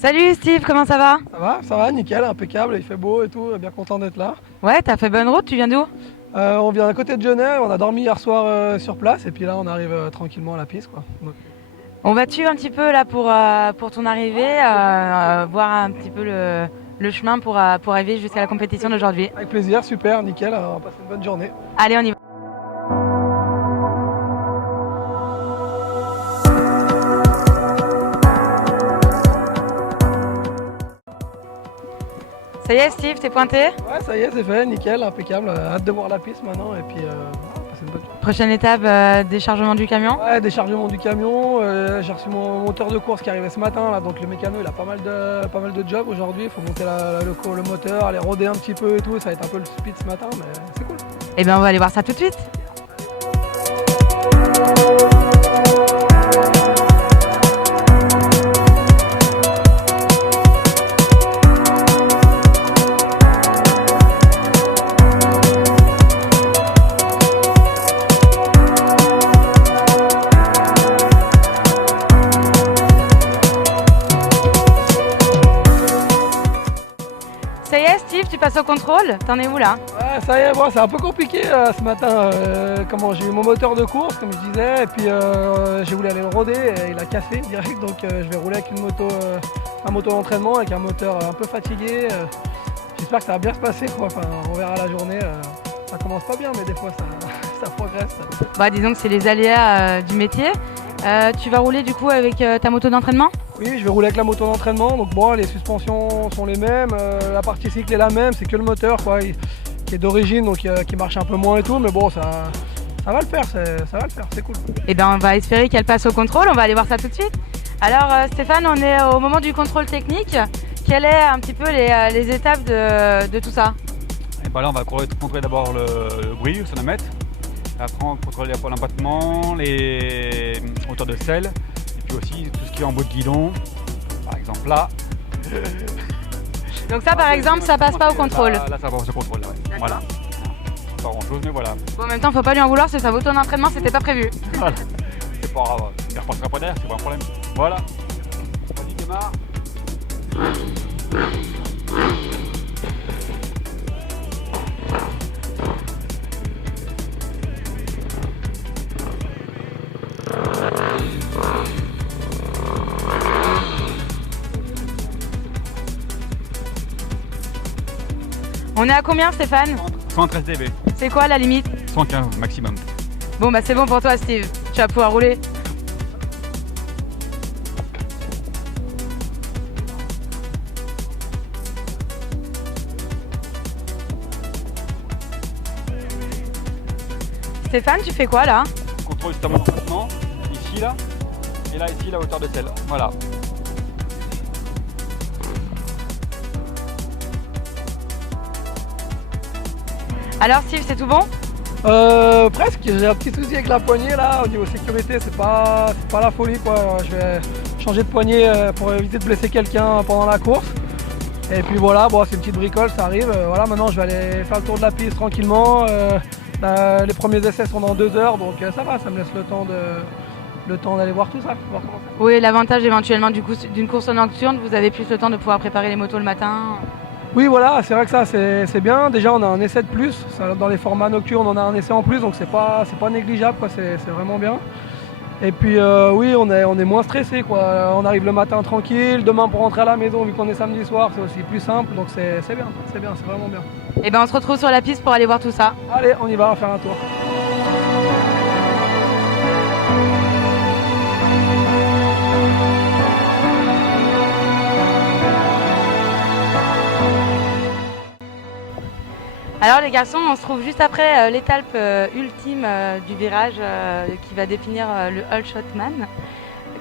Salut Steve, comment ça va? Ça va, nickel, impeccable, il fait beau et tout, bien content d'être là. Ouais, t'as fait bonne route, tu viens d'où? On vient à côté de Genève, on a dormi hier soir sur place et puis là on arrive tranquillement à la piste quoi. On va te suivre un petit peu là pour ton arrivée, voir un petit peu le chemin pour arriver jusqu'à la compétition d'aujourd'hui. Avec plaisir, super, nickel, on va passer une bonne journée. Allez, on y va. Ça y est Steve, t'es pointé? Ouais, ça y est, c'est fait, nickel, impeccable, hâte de voir la piste maintenant et puis passer une bonne journée. Prochaine étape, déchargement du camion. Ouais, déchargement du camion, j'ai reçu mon monteur de course qui arrivait ce matin, là, donc le mécano il a pas mal de jobs aujourd'hui, il faut monter le moteur, aller rôder un petit peu et tout, ça va être un peu le speed ce matin mais c'est cool. Eh bien on va aller voir ça tout de suite. Ça y est Steve, tu passes au contrôle? T'en es où là? Ouais, ça y est, bon, c'est un peu compliqué ce matin. J'ai eu mon moteur de course, comme je disais, et puis j'ai voulu aller le roder et il a cassé direct. Donc je vais rouler avec un moto d'entraînement avec un moteur un peu fatigué. J'espère que ça va bien se passer, quoi. Enfin, on verra la journée. Ça commence pas bien, mais des fois ça progresse. Bah, disons que c'est les aléas du métier. Tu vas rouler du coup avec ta moto d'entraînement? Oui, je vais rouler avec la moto d'entraînement. Donc bon, les suspensions sont les mêmes, la partie cycle est la même, c'est que le moteur quoi, qui est d'origine, donc qui marche un peu moins et tout, mais bon, ça va le faire, ça va le faire, c'est cool. Eh bien, on va espérer qu'elle passe au contrôle. On va aller voir ça tout de suite. Alors, Stéphane, on est au moment du contrôle technique. Quelles sont un petit peu les étapes de tout ça? Et ben là, on va contrôler d'abord le bruit, le sonomètre. Après, on va contrôler l'empattement, les hauteurs de selle, et puis aussi tout ce qui est en bout de guidon. Par exemple là. Donc ça, par exemple, ça passe pas au contrôle. Là, ça passe au contrôle. Là, ouais. Voilà. Pas grand chose, mais voilà. Bon, en même temps, faut pas lui en vouloir, c'est sa moto d'entraînement, c'était pas prévu. Voilà. C'est pas grave. Il repassera pas derrière, c'est pas un problème. Voilà. On y démarre. On est à combien, Stéphane? 113 dB. C'est quoi la limite? 115 maximum. Bon, bah c'est bon pour toi, Steve. Tu vas pouvoir rouler. Stéphane, tu fais quoi là? On contrôle justement l'empattement, ici là, et là ici la hauteur de selle. Voilà. Alors, Steve, c'est tout bon? Presque, j'ai un petit souci avec la poignée là, au niveau sécurité, c'est pas la folie quoi. Je vais changer de poignée pour éviter de blesser quelqu'un pendant la course. Et puis voilà, bon, c'est une petite bricole, ça arrive. Voilà, maintenant je vais aller faire le tour de la piste tranquillement. Les premiers essais sont dans 2 heures, donc ça va, ça me laisse le temps d'aller voir tout ça, voir comment ça. Oui, l'avantage éventuellement d'une course nocturne, vous avez plus le temps de pouvoir préparer les motos le matin. Oui, voilà, c'est vrai que ça c'est bien. Déjà, on a un essai de plus. Dans les formats nocturnes, on a un essai en plus, donc c'est pas négligeable, quoi. C'est vraiment bien. Et puis oui, on est moins stressé, quoi. On arrive le matin tranquille. Demain, pour rentrer à la maison, vu qu'on est samedi soir, c'est aussi plus simple. Donc c'est bien, c'est vraiment bien. Et ben, on se retrouve sur la piste pour aller voir tout ça. Allez, on y va, on va faire un tour. Alors les garçons, on se trouve juste après l'étape ultime du virage qui va définir le All Shotman.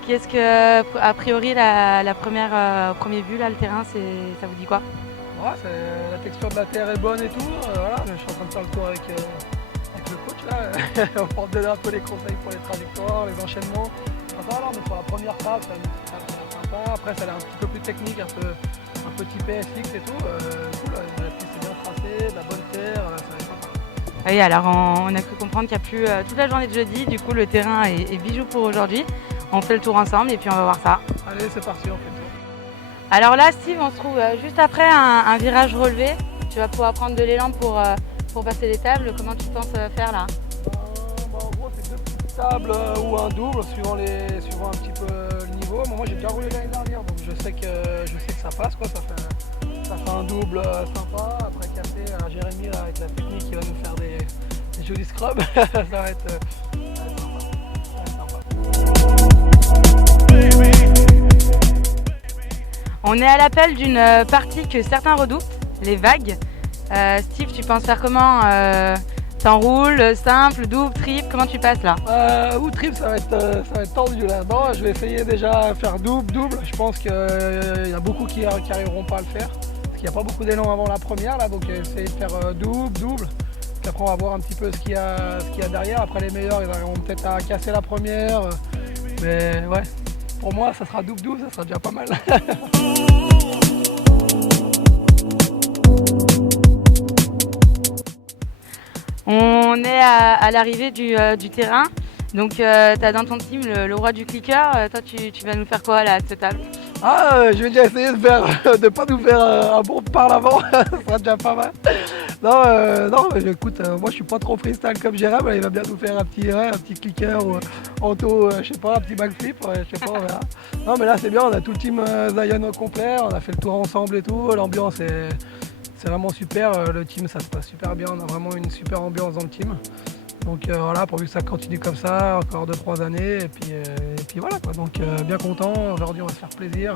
Qu'est-ce que, a priori, premier vue, là, le terrain, ça vous dit quoi? Ouais, la texture de la terre est bonne et tout. Voilà, je suis en train de faire le tour avec le coach là. On va donner un peu les conseils pour les trajectoires, les enchaînements. Ça va alors, mais pour la première frappe, ça a l'air sympa. Après, ça a l'air un petit peu plus technique, un peu typé FX et tout. Cool, la piste est bien tracée, de la bonne terre, ça va être sympa. Oui, alors on a cru comprendre qu'il y a plu toute la journée de jeudi, du coup le terrain est bijou pour aujourd'hui. On fait le tour ensemble et puis on va voir ça. Allez, c'est parti, on fait le tour. Alors là, Steve, on se trouve juste après un virage relevé. Tu vas pouvoir prendre de l'élan pour passer les tables. Comment tu penses faire là? En gros, c'est 2 petites tables ou un double, suivant un petit peu le niveau. Moi, j'ai déjà roulé l'année dernière, donc je sais que ça passe, quoi. Ça fait un double sympa. Après, casser Jérémy là, avec la technique, qui va nous faire des jolis scrubs. Ça va être sympa. On est à l'appel d'une partie que certains redoutent, les vagues. Steve, tu penses faire comment? T'enroules, simple, double, triple, comment tu passes là? Ou triple, ça va être tendu là. Non, je vais essayer déjà faire double. Je pense qu'il y a beaucoup qui n'arriveront pas à le faire. Parce qu'il n'y a pas beaucoup d'élan avant la première là, donc essayer de faire double. Puis après on va voir un petit peu ce qu'il y a derrière. Après les meilleurs, ils arriveront peut-être à casser la première. Mais ouais, pour moi ça sera double, ça sera déjà pas mal. On est à l'arrivée du terrain. Donc tu as dans ton team le roi du clicker. Toi tu vas nous faire quoi là à cette table? Je vais déjà essayer de pas nous faire un bon par l'avant, ça sera déjà pas mal. Non, mais écoute, moi je suis pas trop freestyle comme Jérém, il va bien nous faire un petit clicker ou auto, je sais pas, un petit backflip, je sais pas, on verra. Non mais là c'est bien, on a tout le team Zion au complet, on a fait le tour ensemble et tout, l'ambiance c'est vraiment super, le team ça se passe super bien, on a vraiment une super ambiance dans le team. Donc voilà, pourvu que ça continue comme ça, encore 2-3 années, et puis voilà quoi. Donc bien content, aujourd'hui on va se faire plaisir.